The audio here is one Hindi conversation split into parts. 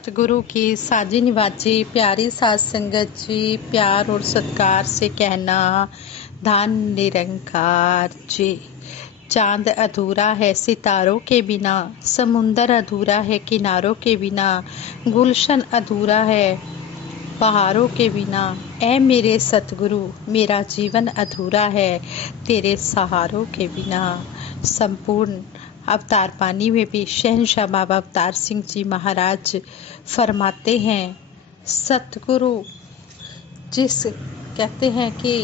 सतगुरु की साजी निवाजी प्यारी साध संगत जी, प्यार और सत्कार से कहना, धन निरंकार जी। चांद अधूरा है सितारों के बिना, समुंदर अधूरा है किनारों के बिना, गुलशन अधूरा है बहारों के बिना। ऐ मेरे सतगुरु, मेरा जीवन अधूरा है तेरे सहारों के बिना। संपूर्ण अवतार बानी में भी शहंशाह बाबा अवतार सिंह जी महाराज फरमाते हैं, सतगुरु जिस कहते हैं कि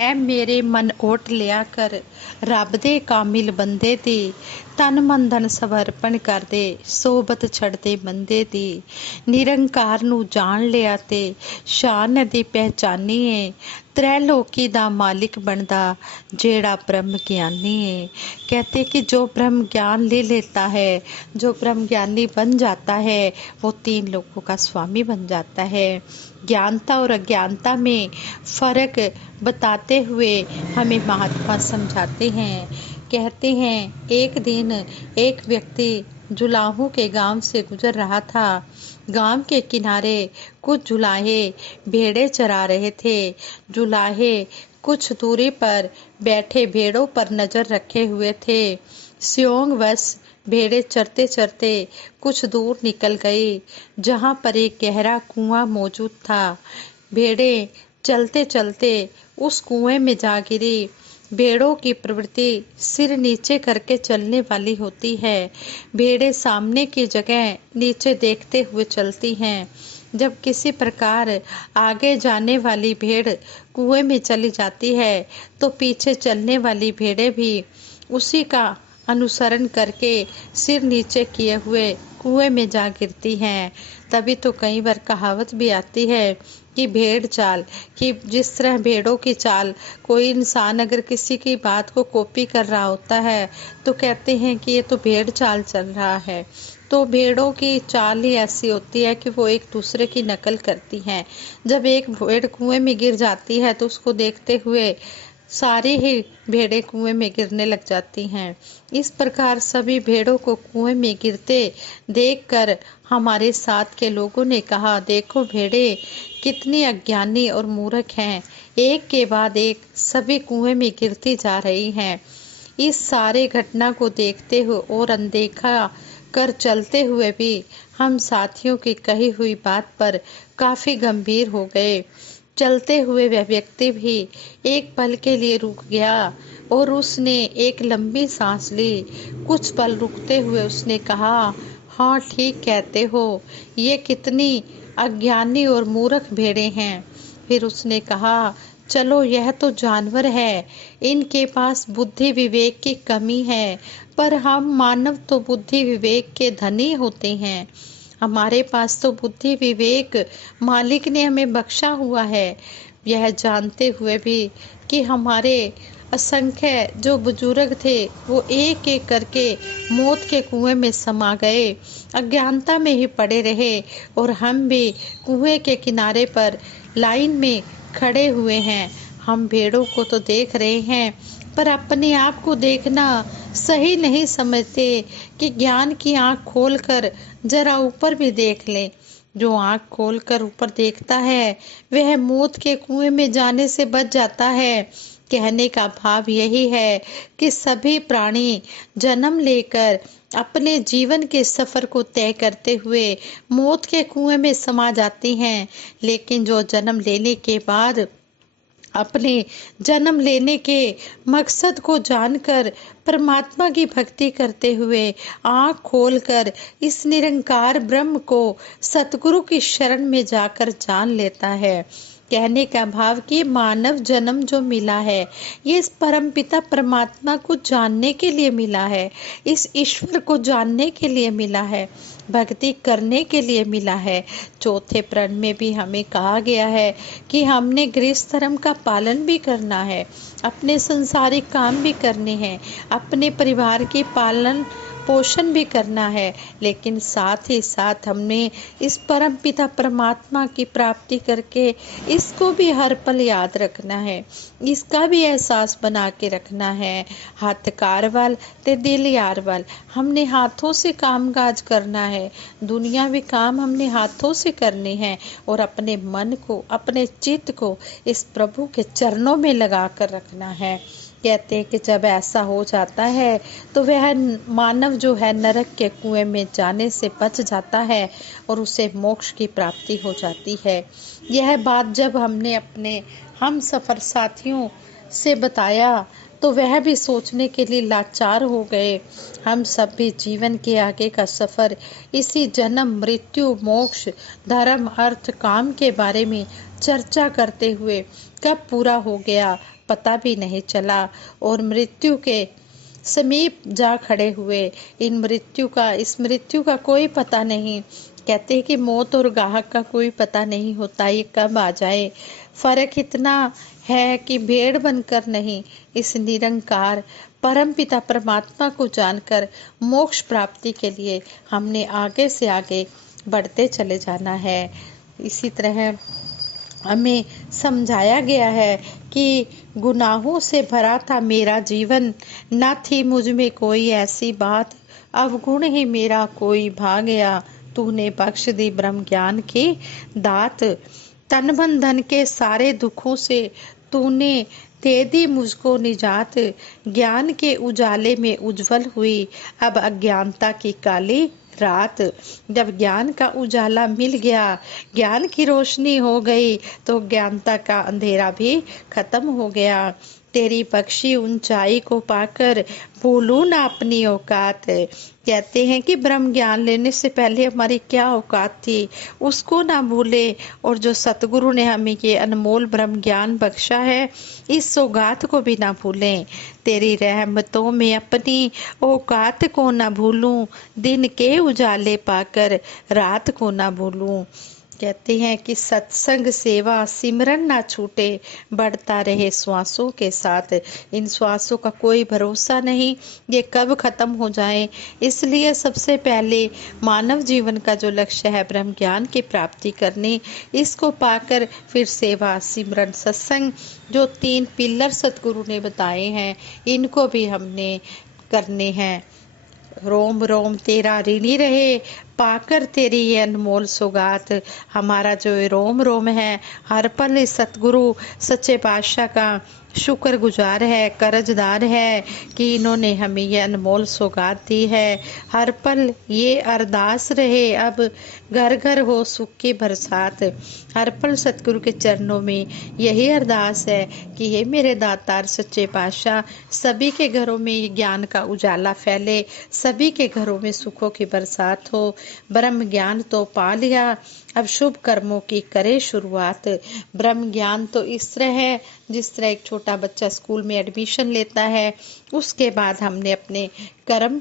ऐ मेरे मन ओट लिया कर, रब दे कामिल बंदे दी, तन मन धन समर्पण कर दे, सोबत छड़दे बंदे दी। निरंकार नू जान लिया ते शान दी पहचानी है, त्रैलोकी दा मालिक बनदा जेड़ा ब्रह्म ज्ञानी है। कहते कि जो ब्रह्म ज्ञान ले लेता है, जो ब्रह्म ज्ञानी बन जाता है, वो तीन लोगों का स्वामी बन जाता है। ज्ञानता और अज्ञानता में फर्क बताते हुए हमें महात्मा समझाते हैं। कहते हैं, एक दिन एक व्यक्ति जुलाहों के गांव से गुजर रहा था। गांव के किनारे कुछ जुलाहे भेड़ें चरा रहे थे। जुलाहे कुछ दूरी पर बैठे भेड़ों पर नजर रखे हुए थे। स्योंगवश भेड़ें चरते चरते कुछ दूर निकल गई, जहां पर एक गहरा कुआं मौजूद था। भेड़ें चलते चलते उस कुएं में जा गिरी। भेड़ों की प्रवृत्ति सिर नीचे करके चलने वाली होती है। भेड़ें सामने की जगह नीचे देखते हुए चलती हैं। जब किसी प्रकार आगे जाने वाली भेड़ कुएं में चली जाती है, तो पीछे चलने वाली भेड़ें भी उसी का अनुसरण करके सिर नीचे किए हुए कुएं में जा गिरती हैं। तभी तो कई बार कहावत भी आती है कि भेड़ चाल, कि जिस तरह भेड़ों की चाल, कोई इंसान अगर किसी की बात को कॉपी कर रहा होता है तो कहते हैं कि ये तो भेड़ चाल चल रहा है। तो भेड़ों की चाल ही ऐसी होती है कि वो एक दूसरे की नकल करती हैं। जब एक भेड़ कुएं में गिर जाती है तो उसको देखते हुए सारी ही भेड़ें कुएं में गिरने लग जाती हैं। इस प्रकार सभी भेड़ों को कुएं में गिरते देखकर हमारे साथ के लोगों ने कहा, देखो भेड़ें कितनी अज्ञानी और मूर्ख हैं, एक के बाद एक सभी कुएं में गिरती जा रही हैं। इस सारे घटना को देखते हुए और अनदेखा कर चलते हुए भी हम साथियों की कही हुई बात पर काफी गंभीर हो गए। चलते हुए वह व्यक्ति भी एक पल के लिए रुक गया और उसने एक लंबी सांस ली। कुछ पल रुकते हुए उसने कहा, हाँ ठीक कहते हो, ये कितनी अज्ञानी और मूर्ख भेड़ें हैं। फिर उसने कहा, चलो यह तो जानवर है, इनके पास बुद्धि विवेक की कमी है, पर हम मानव तो बुद्धि विवेक के धनी होते हैं। हमारे पास तो बुद्धि विवेक मालिक ने हमें बख्शा हुआ है। यह जानते हुए भी कि हमारे असंख्य जो बुजुर्ग थे वो एक एक करके मौत के कुएं में समा गए, अज्ञानता में ही पड़े रहे, और हम भी कुएं के किनारे पर लाइन में खड़े हुए हैं। हम भेड़ों को तो देख रहे हैं, पर अपने आप को देखना सही नहीं समझते कि ज्ञान की आंख खोलकर जरा ऊपर भी देख ले। जो आंख खोलकर ऊपर देखता है वह मौत के कुएं में जाने से बच जाता है। कहने का भाव यही है कि सभी प्राणी जन्म लेकर अपने जीवन के सफर को तय करते हुए मौत के कुएं में समा जाती हैं, लेकिन जो जन्म लेने के बाद अपने जन्म लेने के मकसद को जानकर परमात्मा की भक्ति करते हुए आँख खोलकर इस निरंकार ब्रह्म को सतगुरु की शरण में जाकर जान लेता है। कहने का भाव कि मानव जन्म जो मिला है ये इस परमपिता परमात्मा को जानने के लिए मिला है, इस ईश्वर को जानने के लिए मिला है, भक्ति करने के लिए मिला है। चौथे प्रण में भी हमें कहा गया है कि हमने गृहस्थ धर्म का पालन भी करना है, अपने संसारिक काम भी करने हैं, अपने परिवार की पालन पोषण भी करना है, लेकिन साथ ही साथ हमने इस परम पिता परमात्मा की प्राप्ति करके इसको भी हर पल याद रखना है, इसका भी एहसास बना के रखना है। हत्थ कार वल ते दिल यार वल, हमने हाथों से काम काज करना है, दुनियावी काम हमने हाथों से करने हैं और अपने मन को, अपने चित्त को इस प्रभु के चरणों में लगा कर रखना है। कहते हैं कि जब ऐसा हो जाता है तो वह मानव जो है नरक के कुएं में जाने से बच जाता है और उसे मोक्ष की प्राप्ति हो जाती है। यह बात जब हमने अपने हम सफ़र साथियों से बताया तो वह भी सोचने के लिए लाचार हो गए। हम सब भी जीवन के आगे का सफ़र इसी जन्म मृत्यु मोक्ष धर्म अर्थ काम के बारे में चर्चा करते हुए कब पूरा हो गया पता भी नहीं चला और मृत्यु के समीप जा खड़े हुए। इस मृत्यु का कोई पता नहीं। कहते हैं कि मौत और गाहक का कोई पता नहीं होता, ये कब आ जाए। फर्क इतना है कि भेड़ बनकर नहीं, इस निरंकार परम पिता परमात्मा को जानकर मोक्ष प्राप्ति के लिए हमने आगे से आगे बढ़ते चले जाना है। इसी तरह हमें समझाया गया है कि गुनाहों से भरा था मेरा जीवन, न थी मुझ में कोई ऐसी बात, अवगुण ही मेरा कोई भा गया, तूने बख्श दी ब्रह्म ज्ञान की दात। तन मन धन के सारे दुखों से तूने दे दी मुझको निजात, ज्ञान के उजाले में उज्जवल हुई अब अज्ञानता की काली रात। जब ज्ञान का उजाला मिल गया, ज्ञान की रोशनी हो गई तो ज्ञानता का अंधेरा भी खत्म हो गया। तेरी बख्शी ऊंचाई को पाकर भूलूं ना अपनी औकात। कहते हैं कि ब्रह्म ज्ञान लेने से पहले हमारी क्या औकात थी उसको ना भूले, और जो सतगुरु ने हमें ये अनमोल ब्रह्म ज्ञान बख्शा है इस सौगात को भी ना भूलें। तेरी रहमतों में अपनी औकात को ना भूलूं, दिन के उजाले पाकर रात को ना भूलूं। कहते हैं कि सत्संग सेवा सिमरन ना छूटे, बढ़ता रहे श्वासों के साथ। इन श्वासों का कोई भरोसा नहीं, ये कब खत्म हो जाए। इसलिए सबसे पहले मानव जीवन का जो लक्ष्य है ब्रह्म ज्ञान की प्राप्ति करनी, इसको पाकर फिर सेवा सिमरन सत्संग, जो 3 पिलर सतगुरु ने बताए हैं, इनको भी हमने करने हैं। रोम रोम तेरा ऋणी रहे, पाकर तेरी ये अनमोल सौगात। हमारा जो रोम रोम है हर पल इस सतगुरु सच्चे पातशाह का शुक्रगुजार है, कर्जदार है कि इन्होंने हमें ये अनमोल सौगात दी है। हर पल ये अरदास रहे, अब घर घर हो सुख की बरसात। हर पल सतगुरु के चरणों में यही अरदास है कि हे मेरे दातार सच्चे पातशाह, सभी के घरों में ये ज्ञान का उजाला फैले, सभी के घरों में सुखों की बरसात हो। ब्रह्म ज्ञान तो पा लिया, अब शुभ कर्मों की करे शुरुआत। ब्रह्म ज्ञान तो इस तरह है जिस तरह एक छोटा बच्चा स्कूल में एडमिशन लेता है, उसके बाद हमने अपने कर्म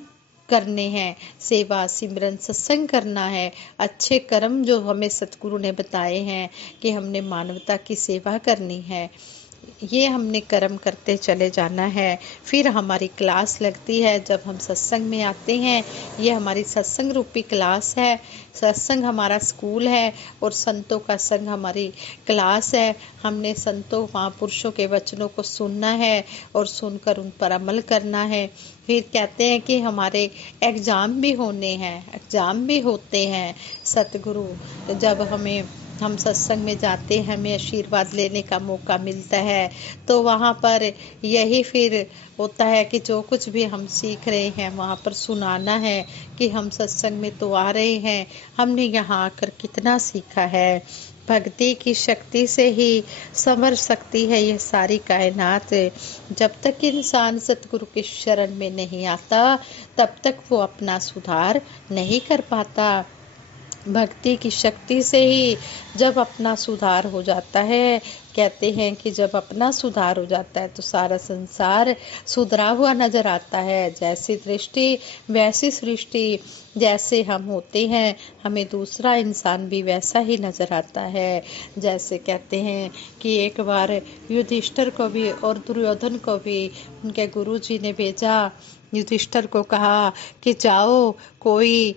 करने हैं, सेवा सिमरन सत्संग करना है। अच्छे कर्म जो हमें सतगुरु ने बताए हैं कि हमने मानवता की सेवा करनी है, ये हमने कर्म करते चले जाना है। फिर हमारी क्लास लगती है जब हम सत्संग में आते हैं, ये हमारी सत्संग रूपी क्लास है। सत्संग हमारा स्कूल है और संतों का संग हमारी क्लास है। हमने संतों महापुरुषों के वचनों को सुनना है और सुनकर उन पर अमल करना है। फिर कहते हैं कि हमारे एग्ज़ाम भी होने हैं, एग्ज़ाम भी होते हैं। सतगुरु जब हम सत्संग में जाते हैं, हमें आशीर्वाद लेने का मौका मिलता है, तो वहाँ पर यही फिर होता है कि जो कुछ भी हम सीख रहे हैं वहाँ पर सुनाना है कि हम सत्संग में तो आ रहे हैं, हमने यहाँ आकर कितना सीखा है। भक्ति की शक्ति से ही संवर सकती है ये सारी कायनात। जब तक इंसान सतगुरु की शरण में नहीं आता तब तक वो अपना सुधार नहीं कर पाता। भक्ति की शक्ति से ही जब अपना सुधार हो जाता है, कहते हैं कि जब अपना सुधार हो जाता है तो सारा संसार सुधरा हुआ नजर आता है। जैसी दृष्टि वैसी सृष्टि, जैसे हम होते हैं हमें दूसरा इंसान भी वैसा ही नजर आता है। जैसे कहते हैं कि एक बार युधिष्ठिर को भी और दुर्योधन को भी उनके गुरुजी ने भेजा युधिष्ठिर को कहा कि जाओ कोई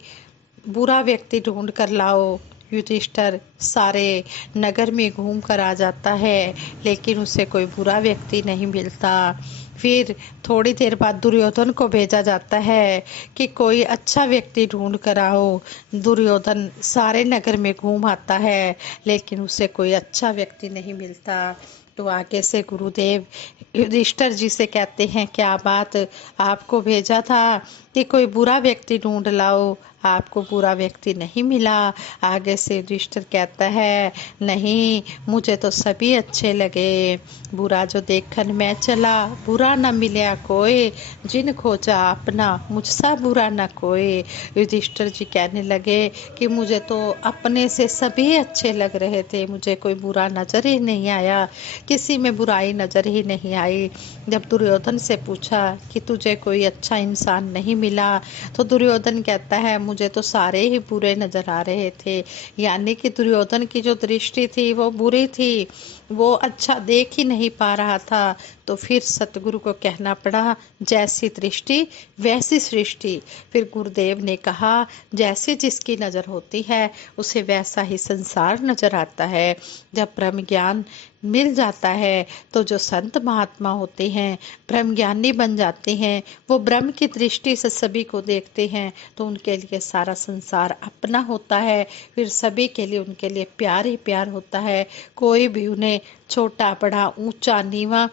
बुरा व्यक्ति ढूंढ कर लाओ। युधिष्ठिर सारे नगर में घूम कर आ जाता है, लेकिन उसे कोई बुरा व्यक्ति नहीं मिलता। फिर थोड़ी देर बाद दुर्योधन को भेजा जाता है कि कोई अच्छा व्यक्ति ढूंढ कर आओ। दुर्योधन सारे नगर में घूम आता है, लेकिन उसे कोई अच्छा व्यक्ति नहीं मिलता। तो आगे से गुरुदेव युधिष्ठिर जी से कहते हैं, क्या बात, आपको भेजा था कि कोई बुरा व्यक्ति ढूंढ लाओ, आपको बुरा व्यक्ति नहीं मिला। आगे से युधिष्ठिर कहता है, नहीं, मुझे तो सभी अच्छे लगे, बुरा जो देखन मैं चला, बुरा न मिला कोई, जिन खोजा अपना, मुझसा बुरा न कोई। युधिष्ठिर जी कहने लगे कि मुझे तो अपने से सभी अच्छे लग रहे थे, मुझे कोई बुरा नजर ही नहीं आया, किसी में बुराई नजर ही नहीं आई। जब दुर्योधन से पूछा कि तुझे कोई अच्छा इंसान नहीं मिला, तो दुर्योधन कहता है, मुझे तो सारे ही बुरे नजर आ रहे थे। यानी कि दुर्योधन की जो दृष्टि थी वो बुरी थी, वो अच्छा देख ही नहीं पा रहा था। तो फिर सतगुरु को कहना पड़ा, जैसी दृष्टि वैसी सृष्टि। फिर गुरुदेव ने कहा, जैसे जिसकी नजर होती है उसे वैसा ही संसार नजर आता है। जब ब्रह्म ज्ञान मिल जाता है तो जो संत महात्मा होते हैं, ब्रह्म ज्ञानी बन जाते हैं, वो ब्रह्म की दृष्टि से सभी को देखते हैं, तो उनके लिए सारा संसार अपना होता है। फिर सभी के लिए उनके लिए प्यार ही प्यार होता है। कोई भी उन्हें छोटा बड़ा ऊंचा नीवा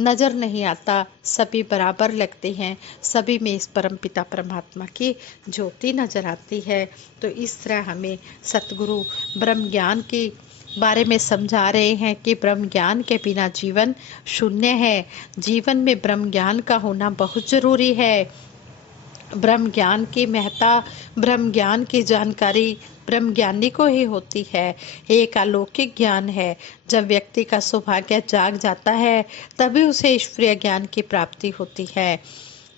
नजर नहीं आता, सभी बराबर लगते हैं, सभी में इस परमपिता परमात्मा की ज्योति नजर आती है। तो इस तरह हमें सतगुरु ब्रह्म ज्ञान की बारे में समझा रहे हैं कि ब्रह्म ज्ञान के बिना जीवन शून्य है। जीवन में ब्रह्म ज्ञान का होना बहुत जरूरी है। ब्रह्म ज्ञान की महत्ता, ब्रह्म ज्ञान की जानकारी ब्रह्म ज्ञानी को ही होती है। एक अलौकिक ज्ञान है। जब व्यक्ति का सौभाग्य जाग जाता है, तभी उसे ईश्वरीय ज्ञान की प्राप्ति होती है।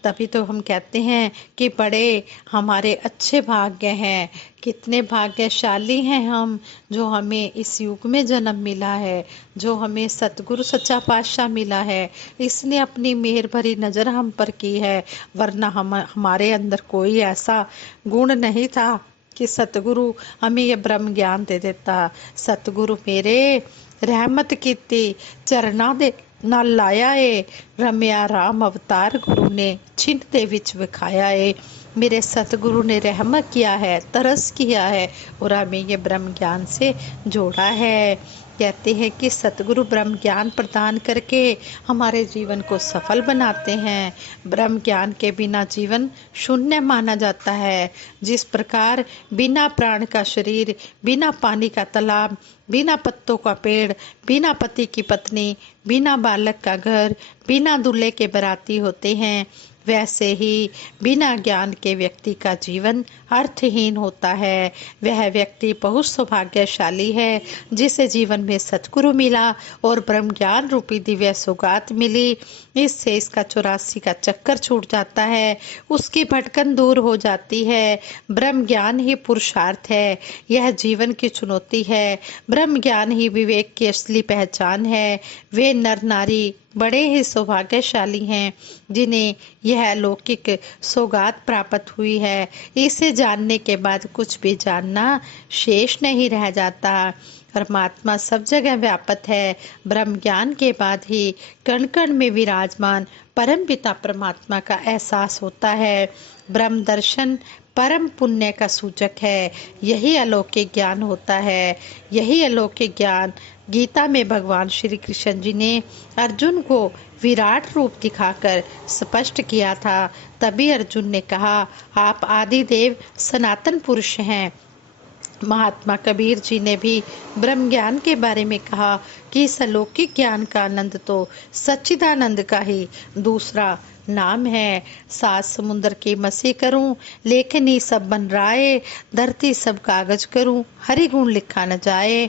तभी तो हम कहते हैं कि बड़े हमारे अच्छे भाग्य हैं, कितने भाग्यशाली हैं हम, जो हमें इस युग में जन्म मिला है, जो हमें सतगुरु सच्चा पातशाह मिला है। इसने अपनी मेहर भरी नज़र हम पर की है, वरना हमारे अंदर कोई ऐसा गुण नहीं था कि सतगुरु हमें ये ब्रह्म ज्ञान दे देता। सतगुरु मेरे रहमत कीती चरना दे ਨਾਲ ਲਾਇਆ ਏ, रम्या राम अवतार गुरु ने छिंद दे विच विखाया है। मेरे सतगुरु ने रहमत किया है, तरस किया है और हमें ये ब्रह्म ज्ञान से जोड़ा है। कहते हैं कि सतगुरु ब्रह्म ज्ञान प्रदान करके हमारे जीवन को सफल बनाते हैं। ब्रह्म ज्ञान के बिना जीवन शून्य माना जाता है। जिस प्रकार बिना प्राण का शरीर, बिना पानी का तालाब, बिना पत्तों का पेड़, बिना पति की पत्नी, बिना बालक का घर, बिना दूल्हे के बराती होते हैं, वैसे ही बिना ज्ञान के व्यक्ति का जीवन अर्थहीन होता है। वह व्यक्ति बहुत सौभाग्यशाली है जिसे जीवन में सतगुरु मिला और ब्रह्म ज्ञान रूपी दिव्य सौगात मिली। इससे इसका 84 का चक्कर छूट जाता है, उसकी भटकन दूर हो जाती है। ब्रह्म ज्ञान ही पुरुषार्थ है, यह जीवन की चुनौती है। ब्रह्म ज्ञान ही विवेक की असली पहचान है। वे नर नारी बड़े ही सौभाग्यशाली हैं जिन्हें यह अलौकिक सौगात प्राप्त हुई है। इसे जानने के बाद कुछ भी जानना शेष नहीं रह जाता। परमात्मा सब जगह व्यापक है। ब्रह्म ज्ञान के बाद ही कण कण में विराजमान परम पिता परमात्मा का एहसास होता है। ब्रह्म दर्शन परम पुण्य का सूचक है। यही अलौकिक ज्ञान होता है। यही अलौकिक ज्ञान गीता में भगवान श्री कृष्ण जी ने अर्जुन को विराट रूप दिखाकर स्पष्ट किया था। तभी अर्जुन ने कहा, आप आदि देव सनातन पुरुष हैं। महात्मा कबीर जी ने भी ब्रह्म ज्ञान के बारे में कहा कि इस अलौकिक ज्ञान का आनंद तो सच्चिदानंद का ही दूसरा नाम है। सात समुंदर की मसी करूं, लेखनी सब बन राए, धरती सब कागज करूं, हरि गुण लिखा न जाए।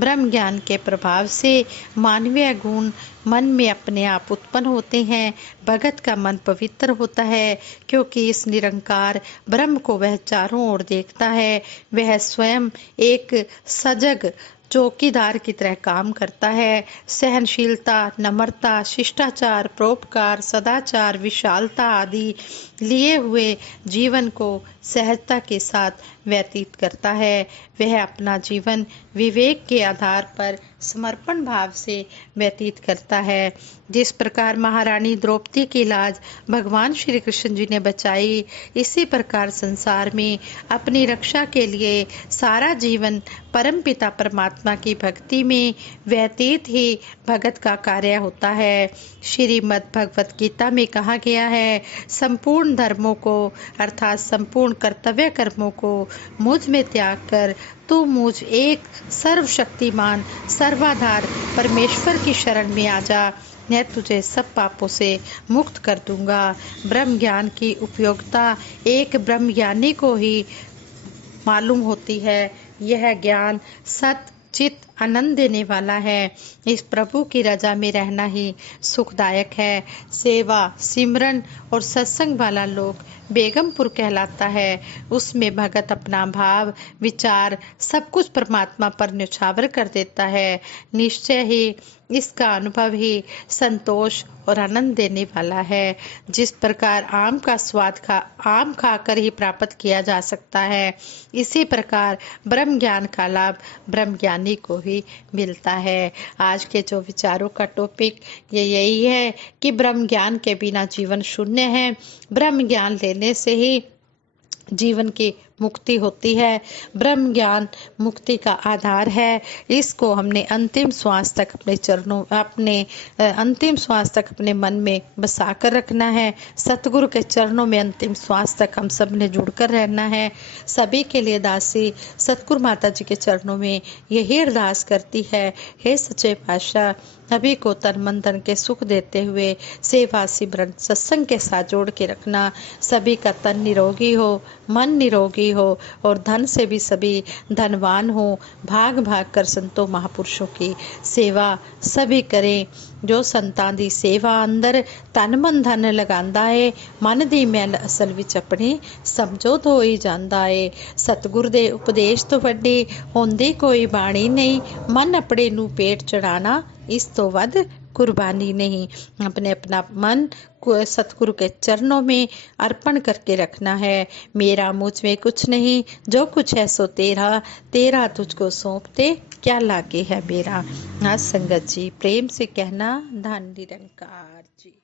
ब्रह्म ज्ञान के प्रभाव से मानवीय गुण मन में अपने आप उत्पन्न होते हैं। भगत का मन पवित्र होता है, क्योंकि इस निरंकार ब्रह्म को वह चारों ओर देखता है। वह स्वयं एक सजग चौकीदार की तरह काम करता है। सहनशीलता, नम्रता, शिष्टाचार, परोपकार, सदाचार, विशालता आदि लिए हुए जीवन को सहजता के साथ व्यतीत करता है। वह अपना जीवन विवेक के आधार पर समर्पण भाव से व्यतीत करता है। जिस प्रकार महारानी द्रौपदी की लाज भगवान श्री कृष्ण जी ने बचाई, इसी प्रकार संसार में अपनी रक्षा के लिए सारा जीवन परमपिता परमात्मा की भक्ति में व्यतीत ही भगत का कार्य होता है। श्रीमद् भगवत गीता में कहा गया है, संपूर्ण धर्मों को अर्थात संपूर्ण कर्तव्य कर्मों को मुझ में त्याग कर तू मुझ एक सर्वशक्तिमान सर्वाधार परमेश्वर की शरण में आ जा, मैं तुझे सब पापों से मुक्त कर दूंगा। ब्रह्म ज्ञान की उपयोगिता एक ब्रह्म ज्ञानी को ही मालूम होती है। यह ज्ञान सत चित आनंद देने वाला है। इस प्रभु की रजा में रहना ही सुखदायक है। सेवा, सिमरन और सत्संग वाला लोग बेगमपुर कहलाता है। उसमें भगत अपना भाव, विचार सब कुछ परमात्मा पर न्यौछावर कर देता है। निश्चय ही इसका अनुभव ही संतोष और आनंद देने वाला है। जिस प्रकार आम का स्वाद आम खाकर ही प्राप्त किया जा सकता है, इसी प्रकार ब्रह्म ज्ञान का लाभ ब्रह्म ज्ञानी को ही मिलता है। आज के जो विचारों का टॉपिक ये यही है कि ब्रह्म ज्ञान के बिना जीवन शून्य है। ब्रह्म ज्ञान लेने से ही जीवन की मुक्ति होती है। ब्रह्म ज्ञान मुक्ति का आधार है। इसको हमने अंतिम श्वास तक अपने मन में बसा कर रखना है। सतगुरु के चरणों में अंतिम श्वास तक हम सब ने जुड़कर रहना है। सभी के लिए दासी सतगुरु माता जी के चरणों में यही अरदास करती है, हे सच्चे पातशाह, सभी को तन मन धन के सुख देते हुए सेवा सिमरन सत्संग के साथ जोड़ के रखना। सभी का तन निरोगी हो, मन निरोगी हो और धन से भी सभी धनवान हो। भाग भाग कर संतों महापुरुषों की सेवा सभी करें। जो संतां दी सेवा अंदर तन मन धन लगांदा है, मन दी मैल असल विच अपनी समझो धोई जांदा है। सतगुर दे उपदेश तो वड्डी होंदी कोई बाणी नहीं, मन अपने नू पेट चढ़ाना इस तो वध कुर्बानी नहीं। अपने अपना मन को सतगुरु के चरणों में अर्पण करके रखना है। मेरा मुझ में कुछ नहीं, जो कुछ है सो तेरा, तेरा तुझको सौंपते क्या लागे है मेरा। आज संगत जी प्रेम से कहना, धन निरंकार जी।